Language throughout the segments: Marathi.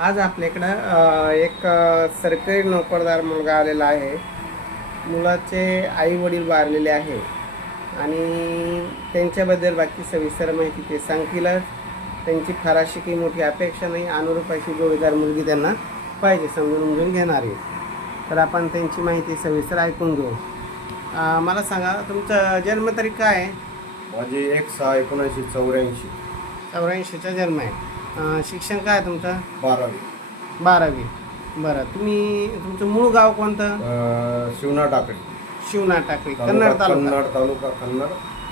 आज आपल्याकडं एक सरकारी नोकरदार मुलगा आलेला आहे. मुलाचे आई वडील वारलेले आहे. आणि त्यांच्याबद्दल बाकी सविस्तर माहिती ते सांगतीलच. त्यांची फार अशी काही मोठी अपेक्षा नाही. अनुरूप अशी जोडीदार मुलगी त्यांना पाहिजे समजून उमजून घेणारी तर आपण त्यांची माहिती सविस्तर ऐकून घेऊ. मला सांगा तुमचा जन्मतारीख काय आहे? माझे एक सहा एकोणऐंशी चौऱ्याऐंशी. चौऱ्याऐंशीचा जन्म आहे. अ, शिक्षण काय आहे तुमचं? बारावी. बारावी. बरं. तुम्ही तुमचं मूळ गाव कोणतं? अं, शिवना टाकळी. शिवना टाकळी कन्नड तालुका. कन्नड तालुका कन्नड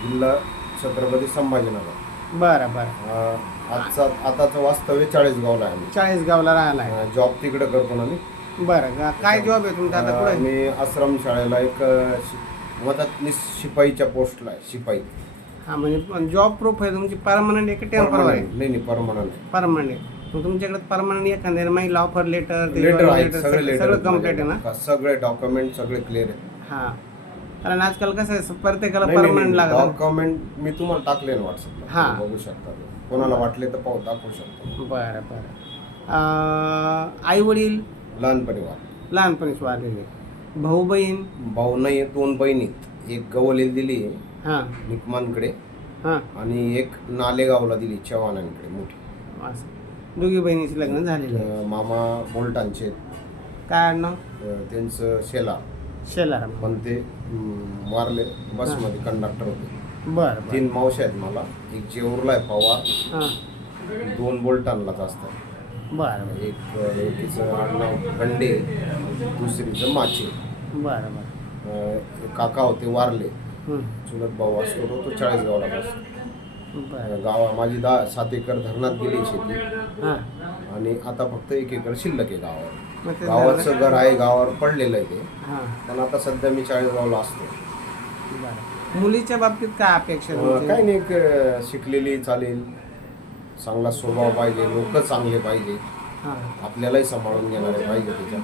जिल्हा छत्रपती संभाजीनगर. बरं बरं. अं, आजचा आताचं वास्तव्य चाळीसगावला आहे आम्ही चाळीसगावला राहिला आहे. अं, जॉब तिकडे करतो ना मी. बरं गा- काय जॉब आहे तुमचा आता अं, मी आश्रम शाळेला एक अं, शि- मदतनीस शिपाईच्या पोस्टला आहे शिपाई. हां म्हणजे जॉब प्रूफ आहे तुमची परमनंट आहे का टेंपररी आहे. नाही नाही परमनंट परमनंट आहे. मग तुमच्याकडे परमनंट एखाद्या माहिती ऑफर लेटर लेटर आहेत सगळे लेटर सगळं कंप्लीट आहे ना? सगळे डॉक्युमेंट सगळे क्लिअर आहे हां. कारण आजकाल कसं आहे प्रत्येकाला परमनंट लागतं डॉक्युमेंट मी तुम्हाला टाकले ना व्हॉट्सअपला हा. बघू शकता. कोणाला वाटले तर पाहू दाखवू शकतो. बरं बरं. आई वडील लहानपणी वाट लहानपणीच वारलेले. भाऊ बहीण भाऊ नाही दोन बहिणीत एक गवलेल दिली हां. निकमानकडे हां. आणि एक नालेगावला दिली चव्हाणांकडे मोठी. असं. दोघी बहिणीचे लग्न झालेले आहे. अं, मामा बोलटांचे काय आडनाव? अं, त्यांचं शेला. शेलाराम पण ते अं, वारले बसमध्ये कंडक्टर होते. बरं बरं. तीन मावशी आहेत मला. एक जेऊरला आहे पवार. हां. दोन बोलटांलाच असतात. बरं बरं. एक अं, एकीचं आडनाव गंडे. दुसरीचं माचे. बरं बरं. अं, काका होते वारले. चुलत भाऊ असतो तो तो चाळीसगावला बसतो. बरं. गावा माझी दहा सात एकर धरणात गेली शेती. हां. आणि आता फक्त एक एकर शिल्लक आहे गावावर. गावाचं घर आहे गावावर पडलेलं आहे ते. हां. पण आता सध्या मी चाळीसगावला असतो. बरं. मुलीच्या बाबतीत काय अपेक्षा? काही नाही एक शिकलेली चालेल. चांगला स्वभाव पाहिजे लोक चांगले पाहिजे. हां. आपल्यालाही सांभाळून घेणारे पाहिजे त्याच्यात.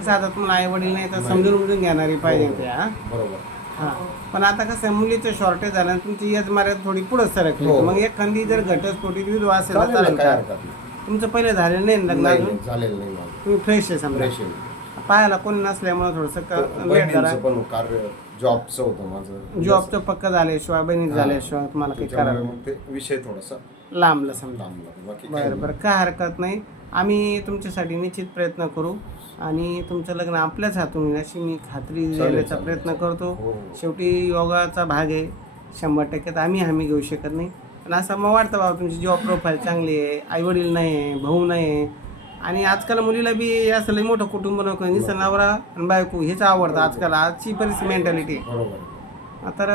कसं आता तुम्हाला आई वडील नाही तर समजून उमजून घेणारी पाहिजे ते हां? बरोबर. हां. पण आता कसं आहे मुलीचं शॉर्टेज झालं आणि तुमची यज मर्यादा थोडी पुढं सरकली. हो. मग एखादी जर घटस्फोटी विधवा असेल तर चालेल ना, चालेल काय का? हरकत नाही. तुमचं पहिले झालेलं नाही ना लग्न नाही अजून? नाही, झालेलं नाही माझं. तुम्ही फ्रेश आहे समजा. फ्रेश आहे. पाहायला कोणी नसल्यामुळे थोडंसं क- लेट बहिणींचं झाला पण कार्य जॉबचं होतं माझं. जॉबचं पक्क झाल्याशिवाय बहिणी झाल्याशिवाय तुम्हाला काही करावं मग ते विषय थोडासा लांबलं समजा. लांबला. बाकी काही बरं बरं. काय हरकत नाही. आम्ही तुमच्यासाठी निश्चित प्रयत्न करू आणि तुमचं लग्न आपल्याच हातून येईल अशी मी खात्री देण्याचा चालेल. प्रयत्न करतो. हो, हो. शेवटी योगाचा भाग आहे. शंभर टक्के तर आम्ही हमी घेऊ शकत नाही. पण असं मग वाटतं बाबा तुमची जॉब प्रोफाईल चांगली आहे. आईवडील नाही आहे भाऊ नाही आहे. आणि आजकाल मुलीला बी असं लई मोठं कुटुंब नको निसं नवरा आणि बायको हेच आवडतं आजकाल. आजची परिस्थिती मेंटॅलिटी बरोबर. तर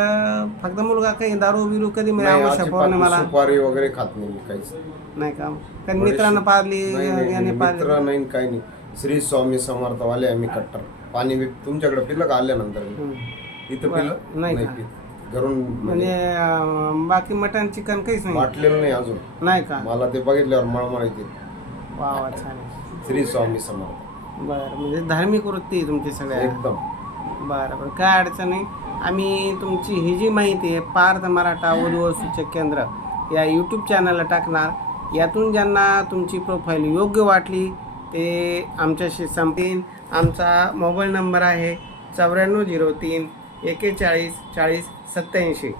फक्त मुलगा काही दारू बिरू कधी नाही, आवश्यक अजिबात मला? सुपारी वगैरे खात नाही मी काहीच. नाही का? कारण मित्रांना पारली नाही, नाही, याने पारली मित्र नाही काही नाही. श्री स्वामी समर्थवाले आम्ही कट्टर. पाणी बी- तुमच्याकडे पिलं का आल्यानंतर. इथं पिलं? नाही का? पित. घरून म्हणजे म्हणजे अं, बाकी मटन चिकन काहीच नाही. वाटलेलं नाही अजून. नाही का? मला ते बघितल्यावर मळमळ येते. वा वा चालेल श्री स्वामी समर्थ. बरं म्हणजे धार्मिक वृत्ती आहे तुमची सगळ्या. एकदम. बरं बरं काय अडचण नाही. आम्ही तुमची ही जी माहिती आहे पार्थ मराठा वधूवर सूचक केंद्र या यूट्यूब चॅनलला टाकणार. यातून ज्यांना तुमची प्रोफाईल योग्य वाटली ते आमच्याशी संपतील. आमचा मोबाईल नंबर आहे चौऱ्याण्णव झिरो तीन एकेचाळीस चाळीस सत्याऐंशी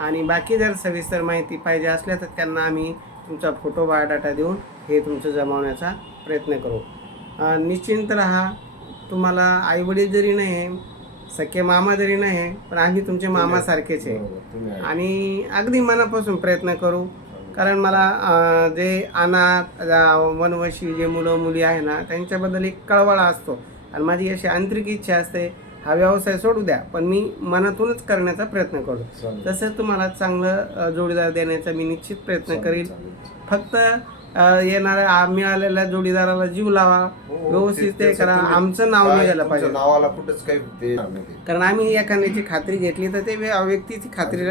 आणि बाकी जर सविस्तर माहिती पाहिजे असल्या तर त्यांना आम्ही तुमचा फोटो बायोडाटा देऊन हे तुमचं जमावण्याचा प्रयत्न करू. निश्चिंत राहा. तुम्हाला आईवडील जरी नाही सख्खे मामा जरी नाही पण आम्ही तुमचे मामासारखेच आहे. आणि अगदी मनापासून प्रयत्न करू. कारण मला जे अनाथ वनवशी जे मुलं मुली आहे ना त्यांच्याबद्दल एक कळवळा असतो. आणि माझी अशी आंतरिक इच्छा असते हा व्यवसाय सोडू द्या पण मी मनातूनच करण्याचा प्रयत्न करतो चालेल. तसं तुम्हाला चांगलं जोडीदार देण्याचा मी निश्चित प्रयत्न करील. फक्त येणाऱ्या मिळालेल्या जोडीदाराला जीव लावा. हो, व्यवस्थित ते- करा. आमचं नाव निघायला पाहिजे. नावाला कुठंच काही. कारण आम्ही एखाद्याची खात्री घेतली तर ते व्य- व्यक्तीची खात्री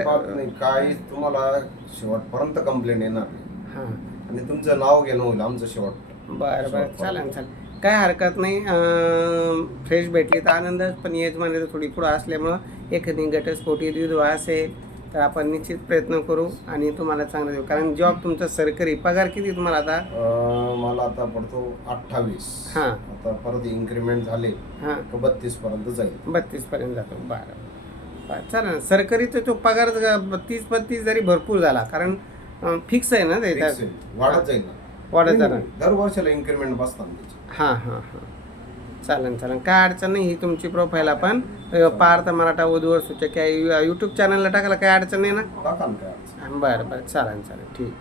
काही तुम्हाला शेवटपर्यंत कंप्लेंट येणार हां. आणि तुमचं नाव घेणं होईल आमचं शेवट. बरं बरं. चालेल चालेल. काय हरकत नाही. फ्रेश भेटली तर आनंदच पण यजमानी थोडी पुढं असल्यामुळं एखादी घटस्फोटी विधवा असेल तर आपण निश्चित प्रयत्न करू आणि तुम्हाला चांगलं देऊ. कारण जॉब तुमचा सरकारी. पगार किती तुम्हाला आता? मला आता पडतो अठ्ठावीस. हां. आता परत इन्क्रीमेंट झाले हां. बत्तीस पर्यंत जाईल. बत्तीसपर्यंत जातो. बरं. बरं चालेल ना. सरकारीचा तो पगार तीस बत्तीस जरी भरपूर झाला कारण फिक्स आहे ना ते. वाढत जाईल ना. वाढत जाणार. दर वर्षाला इन्क्रीमेंट बसतात त्याची. हां हां हां. चालेल चालेल. काय अडचण नाही ही तुमची प्रोफाईल आपण पार्थ मराठा वधूवर सूचक या यूट्यूब चॅनलला टाकायला काय अडचण नाही ना? काय. बरं बरं. चालेल चालेल. ठीक.